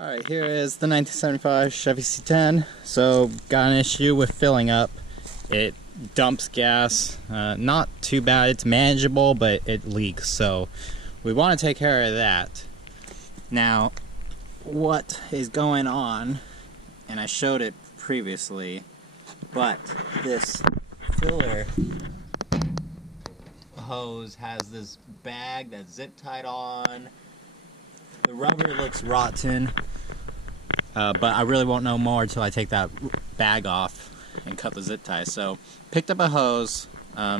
Alright, here is the 1975 Chevy C10. So, got an issue with filling up. It dumps gas. Not too bad, it's manageable, but it leaks. So, we want to take care of that. Now, what is going on, and I showed it previously, but this filler hose has this bag that's zip tied on. The rubber looks rotten, but I really won't know more until I take that bag off and cut the zip tie. So, picked up a hose,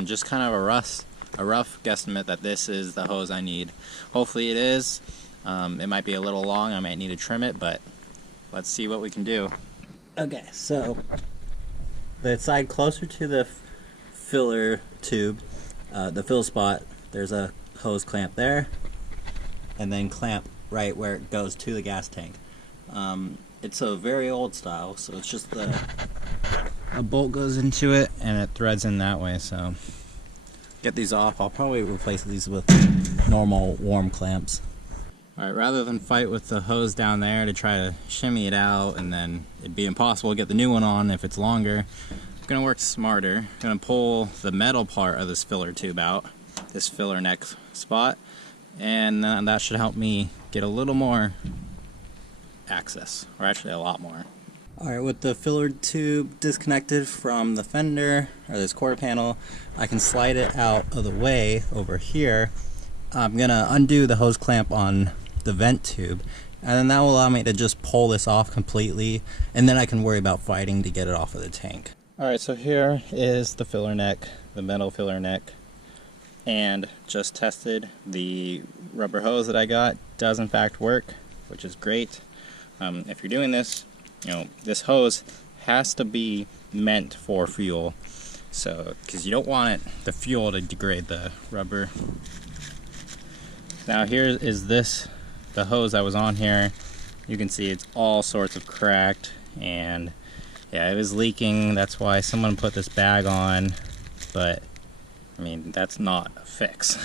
just kind of a rough guesstimate that this is the hose I need. Hopefully it is. It might be a little long, I might need to trim it, but let's see what we can do. Okay, so the side closer to the filler tube, the fill spot, there's a hose clamp there, and then clamp right where it goes to the gas tank. It's a very old style, so it's just a bolt goes into it and it threads in that way. So get these off. I'll probably replace these with normal warm clamps. Alright, rather than fight with the hose down there to try to shimmy it out and then it'd be impossible to get the new one on if it's longer, I'm going to work smarter. I'm going to pull the metal part of this filler tube out, this filler neck spot, and that should help me get a little more access, or actually a lot more. Alright, with the filler tube disconnected from the fender, or this quarter panel, I can slide it out of the way over here. I'm going to undo the hose clamp on the vent tube, and then that will allow me to just pull this off completely, and then I can worry about fighting to get it off of the tank. Alright, so here is the filler neck, the metal filler neck, and just tested the rubber hose that I got. Does in fact work, which is great. If you're doing this, this hose has to be meant for fuel, so because you don't want the fuel to degrade the rubber. Now here is the hose that was on here. You can see it's all sorts of cracked, and yeah, it was leaking. That's why someone put this bag on, but I mean, that's not a fix.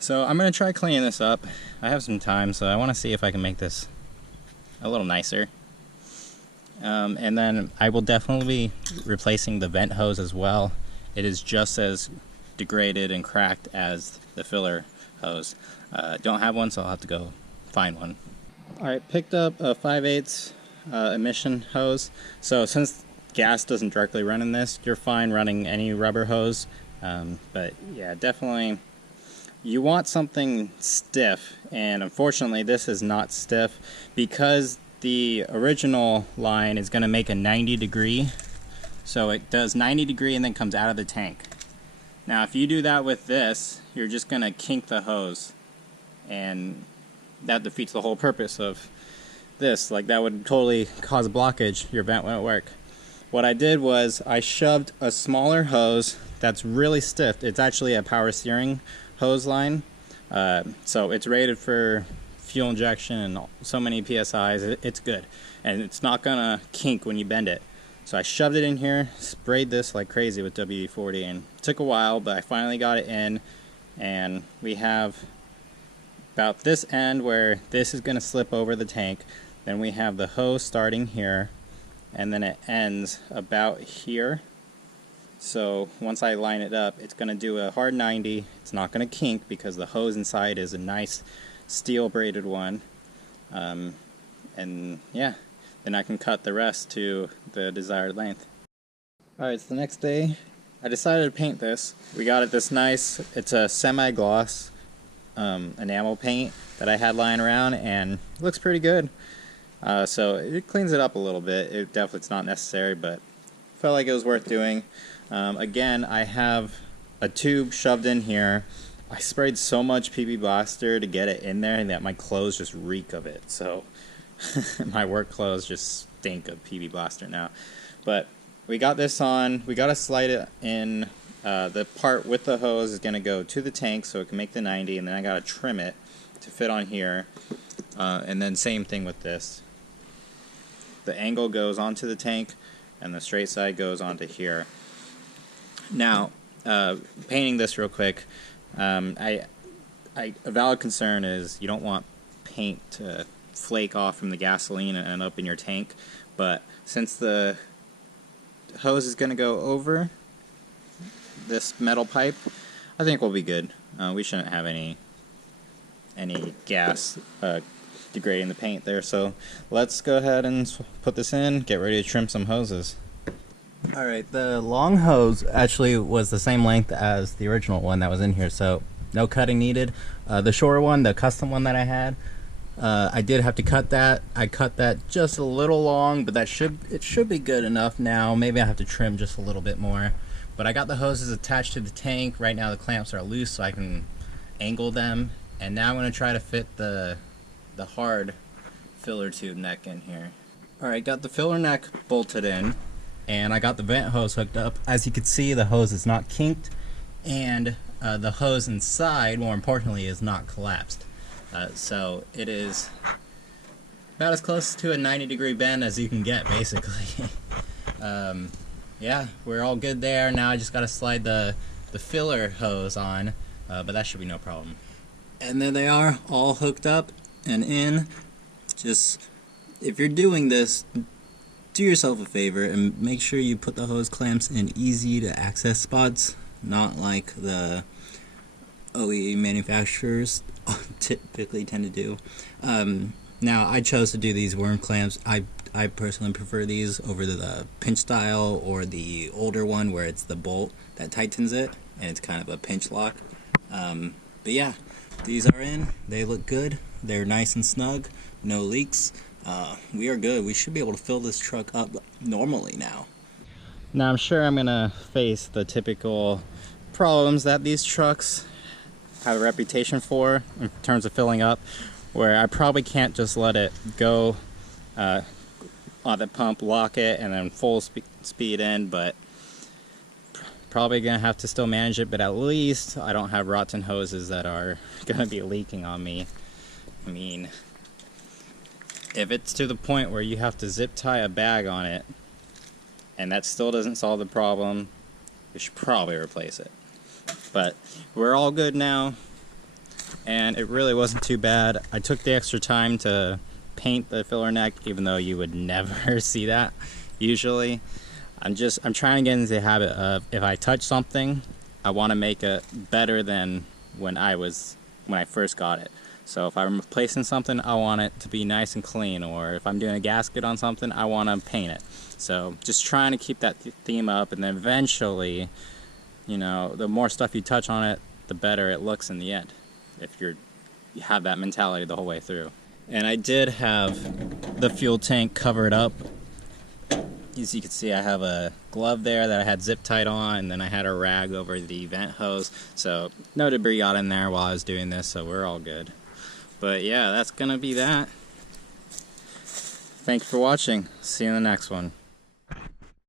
So I'm gonna try cleaning this up. I have some time, so I want to see if I can make this a little nicer. And then I will definitely be replacing the vent hose as well. It is just as degraded and cracked as the filler hose. Don't have one, so I'll have to go find one. Alright, picked up a 5/8 emission hose. So since gas doesn't directly run in this, you're fine running any rubber hose. But yeah, definitely you want something stiff, and unfortunately this is not stiff because the original line is going to make a 90-degree. So it does 90-degree and then comes out of the tank. Now if you do that with this, you're just going to kink the hose, and that defeats the whole purpose of this. Like, that would totally cause a blockage. Your vent won't work. What I did was I shoved a smaller hose that's really stiff. It's actually a power steering hose line, so it's rated for fuel injection and so many PSIs. It's good, and it's not gonna kink when you bend it. So I shoved it in here, sprayed this like crazy with WD-40, and it took a while, but I finally got it in, and we have about this end where this is gonna slip over the tank. Then we have the hose starting here, and then it ends about here. So once I line it up, it's going to do a hard 90. It's not going to kink because the hose inside is a nice steel braided one. And yeah, then I can cut the rest to the desired length. Alright, it's the next day. I decided to paint this. We got it this nice, it's a semi-gloss enamel paint that I had lying around, and it looks pretty good. So it cleans it up a little bit. It's not necessary, but felt like it was worth doing. Again, I have a tube shoved in here. I sprayed so much PB Blaster to get it in there that my clothes just reek of it. So my work clothes just stink of PB Blaster now. But we got this on. We got to slide it in. The part with the hose is going to go to the tank so it can make the 90, and then I got to trim it to fit on here. And then same thing with this. The angle goes onto the tank, and the straight side goes onto here. Now, painting this real quick, a valid concern is you don't want paint to flake off from the gasoline and end up in your tank. But since the hose is going to go over this metal pipe, I think we'll be good. We shouldn't have any gas degrading the paint there. So let's go ahead and put this in, get ready to trim some hoses. Alright, the long hose actually was the same length as the original one that was in here, so no cutting needed. The shorter one, the custom one that I had, I did have to cut that. I cut that just a little long, but it should be good enough now. Maybe I have to trim just a little bit more. But I got the hoses attached to the tank. Right now the clamps are loose, so I can angle them. And now I'm going to try to fit the hard filler tube neck in here. Alright, got the filler neck bolted in, and I got the vent hose hooked up. As you can see, the hose is not kinked, and the hose inside, more importantly, is not collapsed. So it is about as close to a 90-degree bend as you can get, basically. Yeah, we're all good there. Now I just got to slide the filler hose on, but that should be no problem. And there they are, all hooked up and in. Just, if you're doing this, do yourself a favor and make sure you put the hose clamps in easy to access spots, not like the OE manufacturers typically tend to do. Now I chose to do these worm clamps. I personally prefer these over the pinch style or the older one where it's the bolt that tightens it and it's kind of a pinch lock. But yeah, these are in. They look good. They're nice and snug. No leaks. We are good. We should be able to fill this truck up normally now. Now I'm sure I'm gonna face the typical problems that these trucks have a reputation for in terms of filling up, where I probably can't just let it go on the pump, lock it, and then full speed in, but probably gonna have to still manage it. But at least I don't have rotten hoses that are gonna be leaking on me. I mean, if it's to the point where you have to zip tie a bag on it and that still doesn't solve the problem, we should probably replace it. But we're all good now, and it really wasn't too bad. I took the extra time to paint the filler neck, even though you would never see that usually. I'm trying to get into the habit of, if I touch something, I want to make it better than when I first got it. So if I'm replacing something, I want it to be nice and clean, or if I'm doing a gasket on something, I want to paint it. So just trying to keep that theme up, and then eventually, you know, the more stuff you touch on it, the better it looks in the end, if you have that mentality the whole way through. And I did have the fuel tank covered up. As you can see, I have a glove there that I had zip tied on, and then I had a rag over the vent hose, so no debris got in there while I was doing this, so we're all good. But yeah, that's gonna be that. Thank you for watching. See you in the next one.